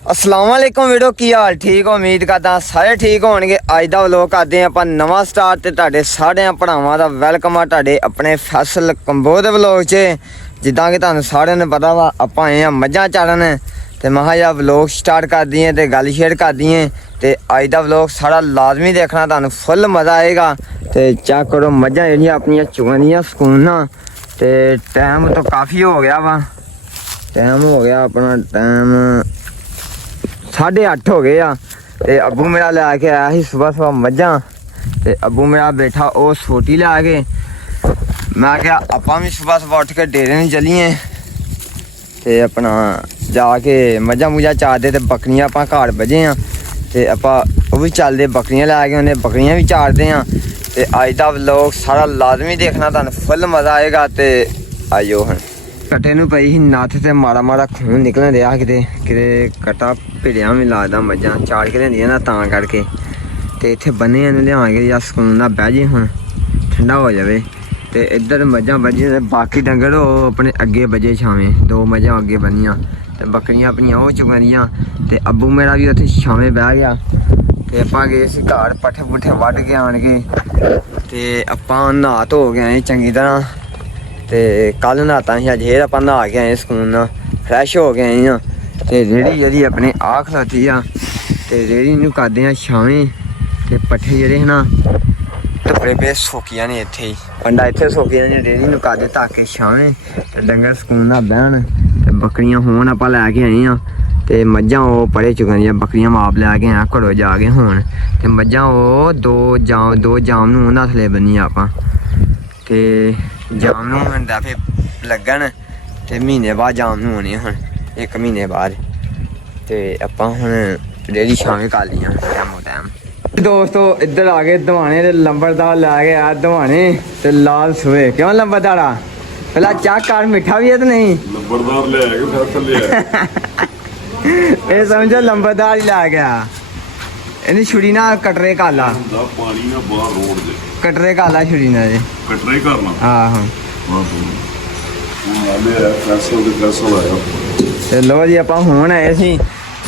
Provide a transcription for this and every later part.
अस्सलाम वालेकुम वीडियो की हाल ठीक हो उम्मीद करदा सारे ठीक होणगे। अज दा व्लॉग करदे आपां नवां स्टार्ट ते तुहाडे सारेयां भरावां दा वैलकम आ तुहाडे अपने फैसल कंबोज व्लॉग च। जिद्दां कि तुहानूं सारेयां नूं पता वा आपां आए आं मझां चारन ते महा जा व्लॉग स्टार्ट कर दिए ते गल शेयर कर दिए ते अज दा व्लॉग सारा लाजमी देखना, तुहानूं फुल मज़ा आएगा। ते चेक करो मझां जेहड़ियां अपनियां चुगन दियां सकून ना। ते टाइम तो काफ़ी हो गया वा, टाइम हो गया अपना टाइम 8:30 हो गए आ। ते अबू मेरा लैके आया ही सुबह सुबह मझां ते अबू मेरा बैठा वो सोटी लैके। मैं क्या आपां भी सुबह सुबह उठ के डेरे नहीं चलिए ते अपना जाके मझां मुझां चारदे ते बकरियां आपां घर बजे हाँ ते आपां वो भी चलदे बकरियां लैके उन्हें बकरियां भी चारदे हाँ। ते अज दा व्लॉग सारा लाजमी देखना, तुहानूं फुल मज़ा आएगा। ते आइयो हुण कट्टे नूं पई ही नत्थ ते माड़ा माड़ा खून निकलन दिया किते कट्टा भिड़िया भी लगदा मझां चार के लेंदियां ना तां करके। ते इत्थे बन्ने इन्हूं लिआवांगे जां सकून नाल बह जे हुण ठंडा हो जावे। ते इधर मझां बज्जियां ते बाकी डंगर ओह् अपने अग्गे बजे छावें, दो मझां अग्गे बन्नियां ते बकरियां अपनियां ओह् चुगनियां। ते अब्बू मेरा भी उत्थे छावें बह गया ते आपां गए सी घर पट्ठे पुट्ठे वड्ढ के आण के ते आपां नहा धो के आए चंगी तरह। ते कल नहाता ही अज फिर आपां नहा के आए सकून नाल फ्रैश हो के आए हाँ। ते रेड़ी जेह्ड़ी अपनी आ खलोती आ ते रेड़ी नूं करदे आं छावें ते पट्ठे जेह्ड़े है ना धुप्पे पे सोकी जाने इत्थे ही पंडा इत्थे सोकी जाने, रेड़ी नूं करदे ताके छावें ते डंगर सकून नाल बैहण ते बकरियां होन आपां लैके आए हाँ। ते मझां ओह् परे चुगनियां बकरियां माप लैके आए घरों जाके होन ते मझां ओह् दो जाम नूं नथले बन्नियां आपां ते जाम नूं हुण दफे लग्गन ते म्हीने बाद जाम नूं होने हुण 1 महीने बाद। ते आपां हुण रेड़ी छावें कर लियां टैमो टैम। दोस्तों इधर आ गए दवाने ते लंबरदार लै गए आ दवाने ते लाल सूए। क्यों लंबरदारा पहला चेक कर मिठा भी है तो नहीं? लंबरदार ले आएगा फिर ले ये समझो लंबरदार ही लै गया। इन्हें छुड़ी ना कटरे काला पानी ना बाहर रोड दे कटरे काला छुड़ी ना जे कटरे ही करना। आहो ले फैसल दे फैसल आया ते लो जी आपां हुण आए सी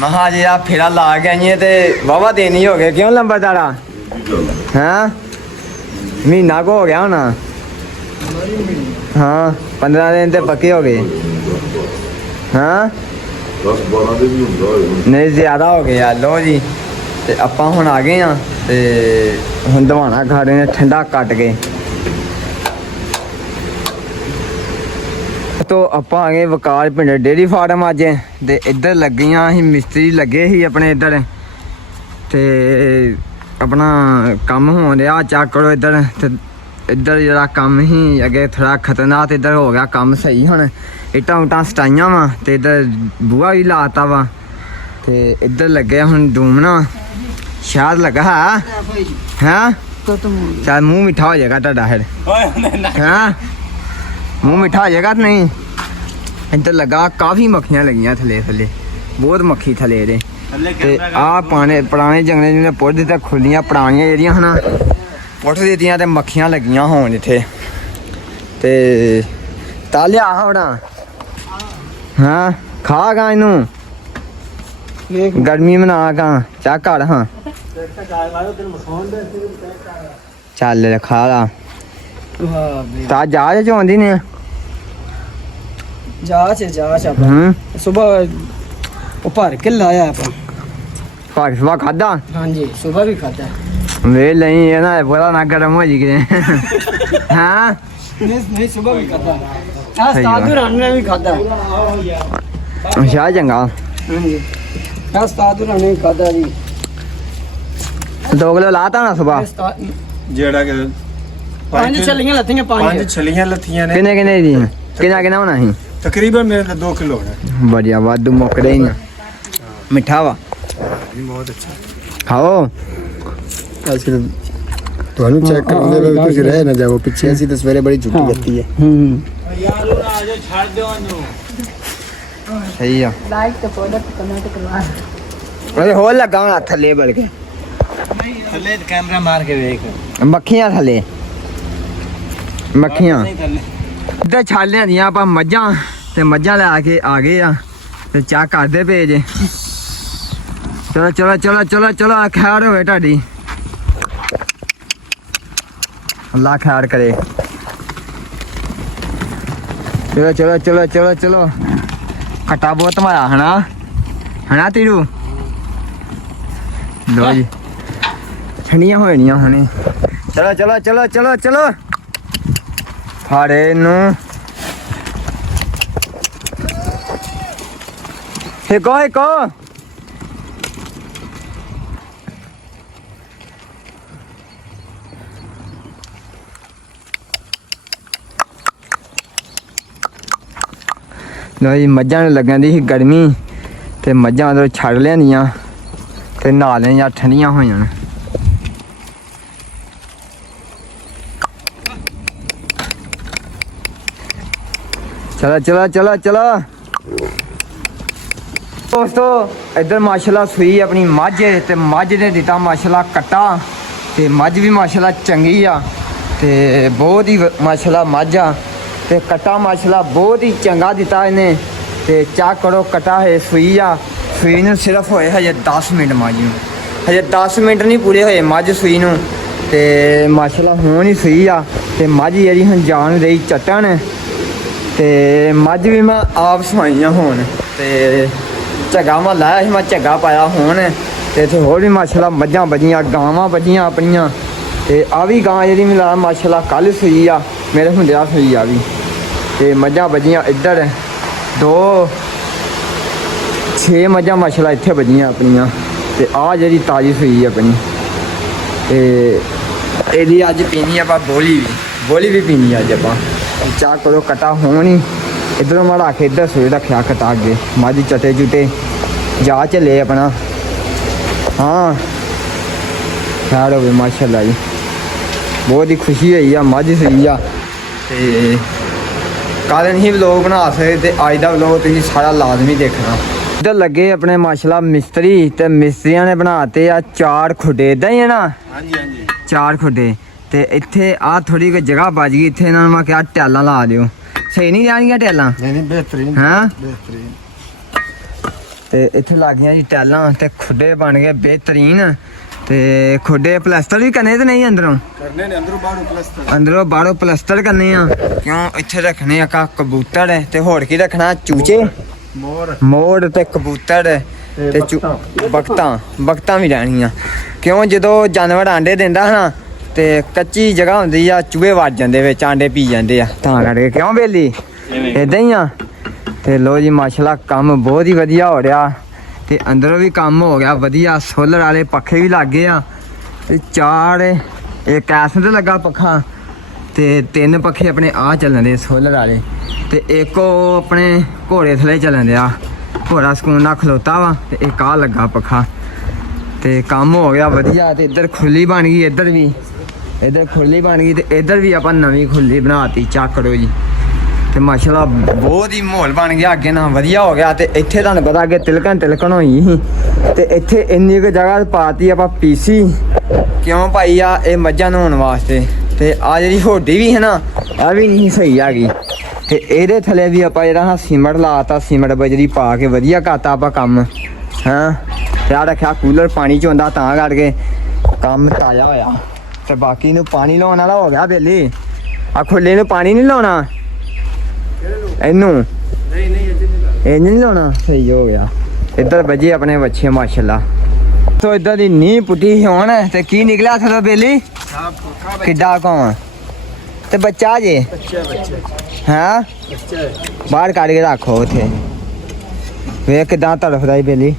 महा जे आ फेरा ला के आइए ते वाहवा दिन ही हो गए। क्यों लंबरदारा हैं महीना को हो गया होना? हाँ 15 दिन ते पक्के हो गए। हाँ 10-12 दिन भी हुंदा नहीं ज़्यादा हो गए यार। लो जी ते आपां हुण आ गए हाँ ते हुण दवाना खा रहे हैं ठंडा कट के। तो आपां आ गए वकार पिंड डेयरी फार्म अज ते इधर लगियां ही मिस्त्री लगे ही अपने इधर ते अपना कम होन दिया चेक करो इधर। ते इधर जरा कम ही अगे थोड़ा खतरनाक इधर हो गया कम सही। हुण इट्टां उट्टां सटाइयां वा ते इधर बूहा भी लाता वा ते इधर लगे हुण डूमना शायद लगा है शायद मुँह मिठा हो जाएगा तुहाडा फिर हैं मुँह मिठा हो जाएगा तो नहीं? इधर लगा काफ़ी मक्खियाँ लगियां थले थले बहुत मक्खी थले दे ते आ पुराने जंगले जिन्हें पुट दित्ते खुल्लियां पुरानियां जेह्ड़ियां ना पुट दित्तियां ते मक्खियां लगियां होन इत्थे ते तालिया होना हाँ खा गा इनू गर्मी मना गा चेक कर हाँ चल खा ला ता जहाज च आंदी ने जहाज सुबह भर के लाया भाग सुबह खादा? हाँ जी सुबह भी खाता वे नहीं है ना पूरा ना गर्म हो जी हाँ नहीं सुबह भी खाता साधु रानी ने भी खाता शाह चंगा। हाँ जी साधु रानी ने खाता जी 2 किलो लाता ना सुबह जेड़ा के 5 छलियां लत्तियां 5 छलियां लत्तियां ने किन्ने दी किन्ना होना ही? तकरीबन मेरे 2 किलो है। बढ़िया वादू मुकदे ही ना मिठा वा बहुत अच्छा खाओ। आजकल ਤੁਹਾਨੂੰ ਚੈੱਕ ਕਰਾਉਂਦੇ ਵੇ ਤੁਸੀਂ ਰਹਿ ਨਾ ਜਾਓ ਪਿੱਛੇ ਅਸੀਂ ਤਾਂ ਸਵੇਰੇ ਬੜੀ ਛੁੱਟੀ ਕਰਤੀ ਹੈ। यार आ जाओ छाड़ दो नु सही है लाइक तो प्रोडक्ट कमेंट करवा अरे हो लगा होना थले बल के थले कैमरा मार के देख मक्खियां थले मक्खियां इधर छाड़ लिया आप मझां ते मझां लै के आ गए आ ते चेक करदे पे जे ਚਲੋ ਚਲੋ ਚਲੋ ਚਲੋ ਚਲੋ ਖੈਰ ਹੋਵੇ ਤੁਹਾਡੀ ਅੱਲਾ ਖੈਰ ਕਰੇ ਚਲੋ ਚਲੋ ਚਲੋ ਚਲੋ ਚਲੋ ਖੱਟਾ ਬਹੁਤ ਮਾਇਆ ਹਨਾ ਤੀਰੂ ਲੋ ਜੀ ਠੰਡੀਆਂ ਹੋਣੀਆਂ ਹੁਣੇ ਚਲੋ ਚਲੋ ਚਲੋ ਚਲੋ ਚਲੋ ਫਾੜੇ ਨੂੰ ਹਿਕੋ ਲੋ ਜੀ ਮੱਝਾਂ ਨੂੰ ਲੱਗਣ ਦੀ ਸੀ ਗਰਮੀ ਤੇ ਮੱਝਾਂ ਉਧਰੋਂ ਛੱਡ ਲਿਆਂਦੀਆਂ ਤੇ ਨਹਾ ਲੈਣੀਆਂ ਠੰਡੀਆਂ ਹੋਈਆਂ ਨੇ ਚਲੋ ਚਲੋ ਚਲੋ ਚਲੋ ਦੋਸਤੋ ਇੱਧਰ ਮਾਸ਼ਾਅੱਲਾ ਸੂਈ ਆਪਣੀ ਮੱਝ ਤੇ ਮੱਝ ਨੇ ਦਿੱਤਾ ਮਾਸ਼ਾਅੱਲਾ ਕੱਟਾ ਤੇ ਮੱਝ ਵੀ ਮਾਸ਼ਾਅੱਲਾ ਚੰਗੀ ਆ ਤੇ ਬਹੁਤ ਹੀ ਮਾਸ਼ਾਅੱਲਾ ਮੱਝ ਆ ਤੇ ਕੱਟਾ ਮਾਸ਼ਾਅੱਲਾ ਬਹੁਤ ਹੀ ਚੰਗਾ ਦਿੱਤਾ ਇਹਨੇ ਤੇ ਚੈੱਕ ਕਰੋ ਕੱਟਾ ਹੈ ਸੂਈ ਆ ਸੂਈ ਨੂੰ ਸਿਰਫ ਹੋਏ ਹਜੇ 10 ਮਿੰਟ ਮੱਝ ਨੂੰ ਹਜੇ 10 ਮਿੰਟ ਨਹੀਂ ਪੂਰੇ ਹੋਏ ਮੱਝ ਸੂਈ ਨੂੰ ਤੇ ਮਾਸ਼ਾਅੱਲਾ ਹੁਣ ਹੀ ਸੂਈ ਆ ਤੇ ਮੱਝ ਜਿਹੜੀ ਹੁਣ ਜਾਣ ਰਹੀ ਚੱਟਣ ਤੇ ਮੱਝ ਵੀ ਮੈਂ ਆਪ ਸਵਾਈਆਂ ਹੁਣ ਤੇ ਝੱਗਾ ਮੈਂ ਲਾਇਆ ਸੀ ਮੈਂ ਝੱਗਾ ਪਾਇਆ ਹੁਣ ਤੇ ਇੱਥੇ ਹੋਰ ਵੀ ਮਾਸ਼ਾਅੱਲਾ ਮੱਝਾਂ ਬੱਝੀਆਂ ਗਾਵਾਂ ਬੱਝੀਆਂ ਆਪਣੀਆਂ ਤੇ ਆ ਵੀ ਗਾਂ ਜਿਹੜੀ ਮੈਂ ਲਾਇਆ ਮਾਸ਼ਾਅੱਲਾ ਕੱਲ ਸੂਈ ਆ ਮੇਰੇ ਹੁੰਦਿਆਂ ਸੂਈ ਆ ਵੀ ਤੇ ਮੱਝਾਂ ਬੱਝੀਆਂ ਇੱਧਰ 6 ਮੱਝਾਂ ਮਾਸ਼ਾਅੱਲਾ ਇੱਥੇ ਬੱਝੀਆਂ ਆਪਣੀਆਂ ਤੇ ਆ ਜਿਹੜੀ ਤਾਜ਼ੀ ਸੂਈ ਆਪਣੀ ਤੇ ਇਹਦੀ ਅੱਜ ਪੀਣੀ ਆਪਾਂ ਬੋਲੀ ਵੀ ਪੀਣੀ ਅੱਜ ਆਪਾਂ ਚਾਹ ਕਰੋ ਕਟਾ ਹੋਣੀ ਇਧਰੋਂ ਮਾੜਾ ਕੇ ਇੱਧਰ ਸੂਈ ਰੱਖਿਆ ਕਟਾ ਅੱਗੇ ਮੱਝ ਚਟੇ ਚੁਟੇ ਜਾ ਚੱਲੇ ਆਪਣਾ ਹਾਂ ਖੈਰ ਹੋਵੇ ਮਾਸ਼ਾਅੱਲਾ ਜੀ ਬਹੁਤ ਹੀ ਖੁਸ਼ੀ ਹੋਈ ਆ ਮੱਝ ਸਹੀ ਆ ਤੇ ਕੱਲ੍ਹ ਨਹੀਂ ਵਲੋਗ ਬਣਾ ਸਕਦੇ ਤੇ ਅੱਜ ਦਾ ਵਲੋਗ ਤੁਸੀਂ ਸਾਰਾ ਲਾਜ਼ਮੀ ਦੇਖਣਾ ਇੱਧਰ ਲੱਗੇ ਆਪਣੇ ਮਾਸ਼ਾਅੱਲਾ ਮਿਸਤਰੀ ਤੇ ਮਿਸਤਰੀਆਂ ਨੇ ਬਣਾਤੇ ਆ 4 ਖੁੱਡੇ ਇਦਾਂ ਹੀ ਹੈ ਨਾ ਹਾਂਜੀ 4 ਖੁੱਡੇ ਤੇ ਇੱਥੇ ਆ ਥੋੜੀ ਜਿਹੀ ਜਗ੍ਹਾ ਬਚ ਗਈ ਇੱਥੇ ਇਹਨਾਂ ਨੂੰ ਮੈਂ ਕਿਹਾ ਟੈਲਾਂ ਲਾ ਦਿਓ ਸਹੀ ਨਹੀਂ ਜਾਣਗੀਆਂ ਟੈਲਾਂ ਨਹੀਂ ਬਿਹਤਰੀਨ ਹਾਂ ਬਿਹਤਰੀਨ ਤੇ ਇੱਥੇ ਲੱਗ ਗਈਆਂ ਜੀ ਟੈਲਾਂ ਤੇ ਖੁੱਡੇ ਬਣ ਗਏ ਬਿਹਤਰੀਨ ਤੇ ਖੁੱਡੇ ਪਲਾਸਟਰ ਵੀ ਕਰਨੇ ਤੇ ਨਹੀਂ ਅੰਦਰੋਂ ਕਰਨੇ ਨੇ ਅੰਦਰੋਂ ਬਾਹਰੋਂ ਪਲਾਸਟਰ ਕਰਨੇ ਆ ਕਿਉਂ ਇੱਥੇ ਰੱਖਣੇ ਆ ਕਬੂਤਰ ਤੇ ਹੋਰ ਕੀ ਰੱਖਣਾ ਚੂਚੇ ਮੋਰ ਤੇ ਕਬੂਤਰ ਤੇ ਬਖਤਾਂ ਵੀ ਰਹਿਣੀਆਂ ਕਿਉਂ ਜਦੋਂ ਜਾਨਵਰ ਆਂਡੇ ਦਿੰਦਾ ਨਾ ਤੇ ਕੱਚੀ ਜਗ੍ਹਾ ਹੁੰਦੀ ਆ ਚੂਹੇ ਵੱਜ ਜਾਂਦੇ ਵਿੱਚ ਆਂਡੇ ਪੀ ਜਾਂਦੇ ਆ ਤਾਂ ਕਰਕੇ ਕਿਉਂ ਬੇਲੀ ਇਦਾਂ ਹੀ ਆ ਤੇ ਲੋ ਜੀ ਮਾਸ਼ਾਅੱਲਾ ਕੰਮ ਬਹੁਤ ਹੀ ਵਧੀਆ ਹੋ ਰਿਹਾ ਤੇ ਅੰਦਰੋਂ ਵੀ ਕੰਮ ਹੋ ਗਿਆ ਵਧੀਆ ਸੋਲਰ ਵਾਲੇ ਪੱਖੇ ਵੀ ਲੱਗ ਗਏ ਆ ਤੇ 4 ਇੱਕ ਐਸ ਤੇ ਲੱਗਾ ਪੱਖਾ ਤੇ 3 ਪੱਖੇ ਆਪਣੇ ਆ ਚੱਲਣ ਦੇ ਸੋਲਰ ਵਾਲੇ ਤੇ ਇੱਕ ਉਹ ਆਪਣੇ ਘੋੜੇ ਥੱਲੇ ਚੱਲਣ ਦਿਆ ਘੋੜਾ ਸਕੂਨ ਨਾਲ ਖਲੋਤਾ ਵਾ ਤੇ ਇੱਕ ਆ ਲੱਗਾ ਪੱਖਾ ਤੇ ਕੰਮ ਹੋ ਗਿਆ ਵਧੀਆ ਤੇ ਇੱਧਰ ਖੁੱਲੀ ਬਣ ਗਈ ਇੱਧਰ ਖੁੱਲੀ ਬਣ ਗਈ ਤੇ ਇੱਧਰ ਵੀ ਆਪਾਂ ਨਵੀਂ ਖੁੱਲੀ ਬਣਾਤੀ ਚੱਕ ਕਰੋ ਜੀ ਤੇ ਮਾਸ਼ਾਅੱਲਾ ਬਹੁਤ ਹੀ ਮਾਹੌਲ ਬਣ ਗਿਆ ਅੱਗੇ ਨਾ ਵਧੀਆ ਹੋ ਗਿਆ ਤੇ ਇੱਥੇ ਤੁਹਾਨੂੰ ਪਤਾ ਅੱਗੇ ਤਿਲਕਣ ਹੋਈ ਸੀ ਤੇ ਇੱਥੇ ਇੰਨੀ ਕੁ ਜਗ੍ਹਾ ਪਾਤੀ ਆਪਾਂ ਪੀਸੀ ਕਿਉਂ ਭਾਈ ਆ ਇਹ ਮੱਝਾਂ ਨਹਾਉਣ ਵਾਸਤੇ ਤੇ ਆ ਜਿਹੜੀ ਹੋਡੀ ਵੀ ਹੈ ਨਾ ਆ ਵੀ ਨਹੀਂ ਸਹੀ ਆ ਗਈ ਤੇ ਇਹਦੇ ਥੱਲੇ ਵੀ ਆਪਾਂ ਜਿਹੜਾ ਸੀਮੈਂਟ ਲਾਤਾ ਸੀਮੈਂਟ ਬਜਰੀ ਪਾ ਕੇ ਵਧੀਆ ਕਰਤਾ ਆਪਾਂ ਕੰਮ ਹਾਂ ਤੇ ਆ ਰੱਖਿਆ ਕੂਲਰ ਪਾਣੀ ਚ ਹੁੰਦਾ ਤਾਂ ਕਰਕੇ ਕੰਮ ਤਾਜ਼ਾ ਹੋਇਆ ਤੇ ਬਾਕੀ ਨੂੰ ਪਾਣੀ ਲਾਉਣ ਵਾਲਾ ਹੋ ਗਿਆ ਬੇਲੀ ਆ ਖੁੱਲੇ ਨੂੰ ਪਾਣੀ ਨਹੀਂ ਲਾਉਣਾ ਇਹਨੂੰ ਨਹੀਂ ਨਹੀਂ ਲਾਉਣਾ ਸਹੀ ਹੋ ਗਿਆ ਇੱਧਰ ਵੱਜੇ ਆਪਣੇ ਬੱਚੇ ਮਾਸ਼ਾਅੱਲਾ ਤੋ ਇੱਧਰ ਦੀ ਨੀਂਹ ਪੁੱਟੀ ਹੁਣ ਤੇ ਕੀ ਨਿਕਲਿਆ ਥੱਲੇ ਬੇਲੀ ਕਿੱਡਾ ਕੌਣ ਤੇ ਬੱਚਾ ਜੇ ਹਾਂ ਬਾਹਰ ਕੱਢ ਕੇ ਰੱਖੋ ਉੱਥੇ ਵੇਖ ਕਿਦਾਂ ਤੜਫਦਾ ਹੀ ਬੇਲੀ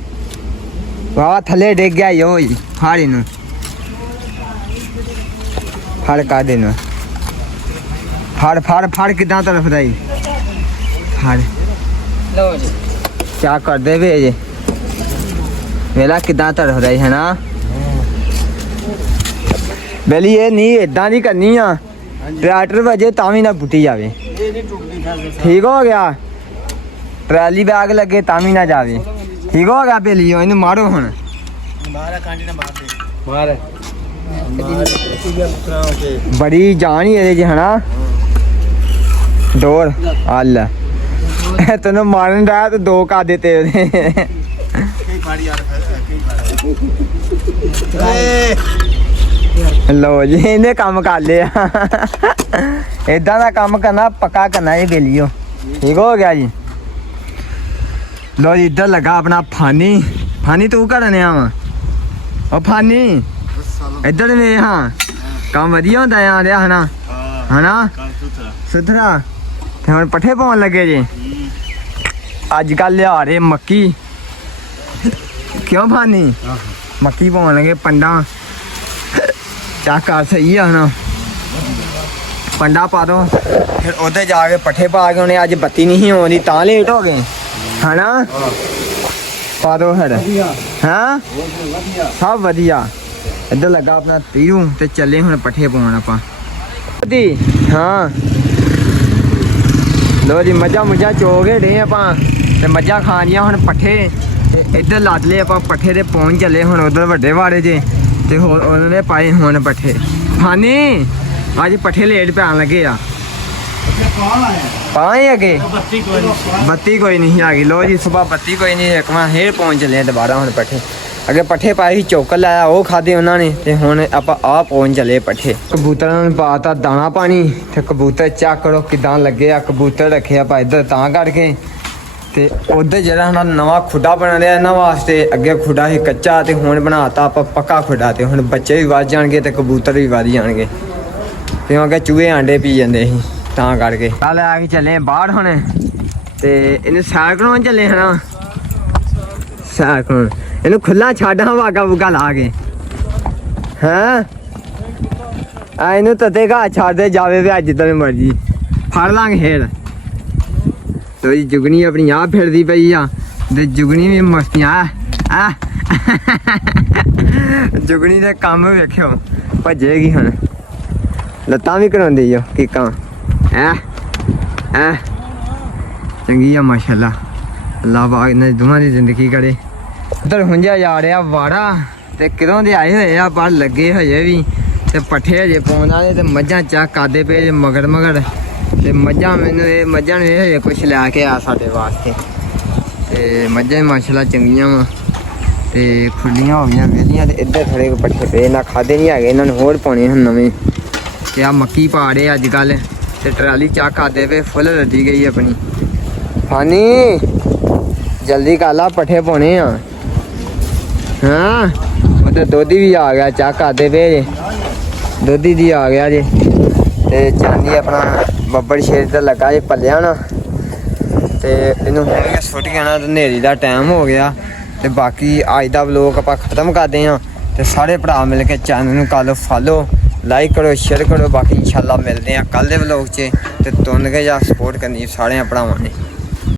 ਵਾਹ ਥੱਲੇ ਡਿੱਗ ਗਿਆ ਯੋ ਫੜ ਇਹਨੂੰ ਫੜ ਕੱਢ ਇਹਨੂੰ ਫੜ ਕਿਦਾਂ ਤੜਫਦਾ ਹੀ ਫੜ ਲਓ ਜੀ ਕਿਆ ਕਰਦੇ ਵੇ ਜੇ ਵੇਲਾ ਕਿਦਾਂ ਤੜਫਦਾ ਹੀ ਹੈ ਨਾ ਬੇਲੀ ਇਹ ਨਹੀਂ ਇਦਾਂ ਦੀ ਕਰਨੀ ਆ ਟਰੈਕਟਰ ਵਜੇ ਤਾਂ ਵੀ ਨਾ ਪੁੱਟੀ ਜਾਵੇ ਠੀਕ ਹੋ ਗਿਆ ਟਰਾਲੀ ਬੈਗ ਲੱਗੇ ਤਾਂ ਵੀ ਨਾ ਜਾਵੇ ਠੀਕ ਹੋ ਗਿਆ ਬੇਲੀ ਇਹਨੂੰ ਮਾਰੋ ਹੁਣ ਮਾਰ ਬੜੀ ਜਾਨ ਹੀ ਇਹਦੇ ਚ ਹਨਾ ਡੋਰ ਹੱਲ ਤੈਨੂੰ ਮਾਰਨ ਦਾ ਤੇ 2 ਕਾ ਦਿੱਤੇ ਉਹਦੇ ਮਾਰੀ ਯਾਰ ਕਈ ਵਾਰ ਲੋ ਜੀ ਇਹਨੇ ਕੰਮ ਕਰ ਲਿਆ ਇਦਾਂ ਦਾ ਕੰਮ ਕਰਨਾ ਪੱਕਾ ਕਰਨਾ ਇਹ ਬੇਲੀਓ ਠੀਕ ਹੋ ਗਿਆ ਜੀ ਲੋ ਜੀ ਇੱਧਰ ਲੱਗਾ ਆਪਣਾ ਫਾਨੀ ਤੂੰ ਕਰਨਿਆ ਵਾ ਉਹ ਫਾਨੀ ਇੱਧਰ ਵੇ ਹਾਂ ਕੰਮ ਵਧੀਆ ਹੁੰਦਾ ਆ ਰਿਹਾ ਹਨਾ ਹਨਾ ਸੁਥਰਾ ਤੇ ਹੁਣ ਪੱਠੇ ਪਾਉਣ ਲੱਗੇ ਜੀ ਅੱਜ ਕੱਲ ਲਿਆ ਰਹੇ ਮੱਕੀ ਕਿਉਂ ਫਾਨੀ ਮੱਕੀ ਪਾਉਣ ਲੱਗੇ ਪੰਡਾ ਚਾਕਾ ਸਹੀ ਆ ਹਨਾ ਪੰਡਾ ਪਾ ਦੋ ਫਿਰ ਉਹਦੇ ਜਾ ਕੇ ਪੱਠੇ ਪਾ ਕੇ ਉਹਨੇ ਅੱਜ ਬੱਤੀ ਨਹੀਂ ਆਉਂਦੀ ਤਾਂ ਲੇਟ ਹੋ ਗਏ ਹਨਾ ਪਾ ਦੋ ਫਿਰ ਹਾਂ ਸਭ ਵਧੀਆ ਇੱਧਰ ਲੱਗਾ ਆਪਣਾ ਤੀਰੂ ਤੇ ਚੱਲੇ ਹੁਣ ਪੱਠੇ ਪਾਉਣ ਆਪਾਂ ਦੀ ਹਾਂ ਲੋ ਜੀ ਮੱਝਾਂ ਚੋ ਕੇ ਡੇ ਆਪਾਂ ਤੇ ਮੱਝਾਂ ਖਾਣੀਆਂ ਹੁਣ ਪੱਠੇ ਤੇ ਇੱਧਰ ਲੱਦ ਲਏ ਆਪਾਂ ਪੱਠੇ ਤੇ ਪਹੁੰਚ ਚੱਲੇ ਹੁਣ ਉਧਰ ਵੱਡੇ ਵਾੜੇ ਜੇ ਤੇ ਹੋਰ ਉਹਨਾਂ ਨੇ ਪਾਏ ਹੁਣ ਪੱਠੇ ਖਾਣੀ ਅੱਜ ਪੱਠੇ ਲੇਟ ਪੈਣ ਲੱਗੇ ਆ ਪਾਏ ਅੱਗੇ ਬੱਤੀ ਕੋਈ ਨਹੀਂ ਆ ਗਈ ਲੋ ਜੀ ਸਵੇਰ ਬੱਤੀ ਕੋਈ ਨਹੀਂ ਇੱਕ ਵਾਰ ਫੇਰ ਪਹੁੰਚ ਚੱਲੇ ਦੁਬਾਰਾ ਹੁਣ ਪੱਠੇ ਅੱਗੇ ਪੱਠੇ ਪਾਏ ਸੀ ਚੋਕਰ ਲਾਇਆ ਉਹ ਖਾਦੇ ਉਹਨਾਂ ਨੇ ਤੇ ਹੁਣ ਆਪਾਂ ਆ ਪਹੁੰਚ ਚੱਲੇ ਪੱਠੇ ਕਬੂਤਰਾਂ ਨੂੰ ਪਾਤਾ ਦਾਣਾ ਪਾਣੀ ਤੇ ਕਬੂਤਰ ਚੈੱਕ ਕਰੋ ਕਿਦਾਂ ਲੱਗੇ ਆ ਕਬੂਤਰ ਰੱਖੇ ਆਪਾਂ ਇੱਧਰ ਤਾਂ ਕਰਕੇ ਤੇ ਉਧਰ ਜਿਹੜਾ ਹੁਣ ਨਵਾਂ ਖੁੱਡਾ ਬਣਾ ਲਿਆ ਇਹਨਾਂ ਵਾਸਤੇ ਅੱਗੇ ਖੁੱਡਾ ਸੀ ਕੱਚਾ ਤੇ ਹੁਣ ਬਣਾਤਾ ਆਪਾਂ ਪੱਕਾ ਖੁੱਡਾ ਤੇ ਹੁਣ ਬੱਚੇ ਵੀ ਵੱਧ ਜਾਣਗੇ ਤੇ ਕਬੂਤਰ ਵੀ ਵੱਧ ਜਾਣਗੇ ਤੇ ਅੱਗੇ ਚੂਹੇ ਆਂਡੇ ਪੀ ਜਾਂਦੇ ਸੀ ਤਾਂ ਕਰਕੇ ਕੱਲ ਆ ਕੇ ਚੱਲੇ ਬਾਹਰ ਹੁਣ ਤੇ ਇਹਨੂੰ ਸੈਰ ਕਰਾਉਣ ਚੱਲੇ ਹਨਾ ਸੈਰ ਕਰਾਉਣ ਇਹਨੂੰ ਖੁੱਲਾ ਛੱਡਾਂ ਵਾਗਾ ਵੂਗਾ ਲਾ ਕੇ ਹੈਂ ਆ ਇਹਨੂੰ ਤਤੇ ਘਾ ਛੱਡ ਦੇ ਜਾਵੇ ਵੀ ਅੱਜ ਜਿੱਦਾਂ ਮਰਜੀ ਫੜ ਲਾਂਗੇ ਖੇਡ ਤੋ ਜੀ ਜੁਗਣੀ ਆਪਣੀ ਆਹ ਫਿਰਦੀ ਪਈ ਆ ਤੇ ਜੁਗਣੀ ਵੀ ਮਸਤੀਆਂ ਆ ਜੁਗਣੀ ਦੇ ਕੰਮ ਵੇਖਿਓ ਭੱਜੇਗੀ ਹੁਣ ਲੱਤਾਂ ਵੀ ਕਰਾਉਂਦੀ ਓ ਕੀਕਾਂ ਚੰਗੀ ਆ ਮਾਸ਼ਾਅੱਲਾ ਅੱਲਾਹ ਪਾਕ ਇਹਨਾਂ ਦੀ ਦੋਵਾਂ ਦੀ ਜ਼ਿੰਦਗੀ ਕਰੇ ਉਧਰ ਹੁੰਜਿਆ ਜਾ ਰਿਹਾ ਵਾੜਾ ਤੇ ਕਿਦੋਂ ਦੇ ਆਏ ਹੋਏ ਆ ਪਰ ਲੱਗੇ ਹਜੇ ਵੀ ਤੇ ਪੱਠੇ ਹਜੇ ਪਾਉਂਦਾ ਨੇ ਤੇ ਮੱਝਾਂ ਚੱਕ ਕਰਦੇ ਪਏ ਮਗਰ ਤੇ ਮੱਝਾਂ ਮੈਨੂੰ ਇਹ ਮੱਝਾਂ ਨੇ ਹਜੇ ਕੁਛ ਲੈ ਕੇ ਆ ਸਾਡੇ ਵਾਸਤੇ ਤੇ ਮੱਝਾਂ ਮਾਸ਼ਾਅੱਲਾ ਚੰਗੀਆਂ ਵਾ ਤੇ ਖੁੱਲੀਆਂ ਹੋ ਗਈਆਂ ਵਿਹਲੀਆਂ ਤੇ ਇੱਧਰ ਥੋੜੇ ਪੱਠੇ ਪਏ ਨਾ ਖਾਦੇ ਨਹੀਂ ਹੈਗੇ ਇਹਨਾਂ ਨੂੰ ਹੋਰ ਪਾਉਣੇ ਹੁਣ ਨਵੇਂ ਤੇ ਆ ਮੱਕੀ ਪਾ ਰਹੇ ਅੱਜ ਕੱਲ ਤੇ ਟਰਾਲੀ ਚੱਕ ਕਰਦੇ ਪਏ ਫੁੱਲ ਲੱਦੀ ਗਈ ਆਪਣੀ ਫਾਨੀ ਜਲਦੀ ਕਰ ਲਾ ਪੱਠੇ ਪਾਉਣੇ ਆ ਹਾਂ ਉਧਰ ਦੋਧੀ ਵੀ ਆ ਗਿਆ ਚੱਕ ਕਰਦੇ ਪਏ ਜੇ ਦੋਧੀ ਦੀ ਆ ਗਿਆ ਜੇ ਤੇ ਚਾਂਦੀ ਆਪਣਾ ਬੱਬਰ ਸ਼ੇਰ ਤੇ ਲੱਗਾ ਜੇ ਪੱਲਿਆ ਨਾ ਤੇ ਇਹਨੂੰ ਹੋਣਗੇ ਛੁੱਟੀਆਂ ਨਾ ਹਨੇਰੀ ਦਾ ਟਾਈਮ ਹੋ ਗਿਆ ਤੇ ਬਾਕੀ ਅੱਜ ਦਾ ਵਲੋਗ ਆਪਾਂ ਖਤਮ ਕਰਦੇ ਹਾਂ ਤੇ ਸਾਰੇ ਭਰਾ ਮਿਲ ਕੇ ਚੈਨਲ ਨੂੰ ਕਰ ਲਓ ਫਾਲੋ ਲਾਈਕ ਕਰੋ ਸ਼ੇਅਰ ਕਰੋ ਬਾਕੀ ਇਨਸ਼ਾਅੱਲਾ ਮਿਲਦੇ ਆ ਕੱਲ ਦੇ ਵਲੋਗ 'ਚ ਤੇ ਤੁੰਨ ਕੇ ਜਾਂ ਸਪੋਰਟ ਕਰਨੀ ਸਾਰਿਆਂ ਭਰਾਵਾਂ ਨੇ।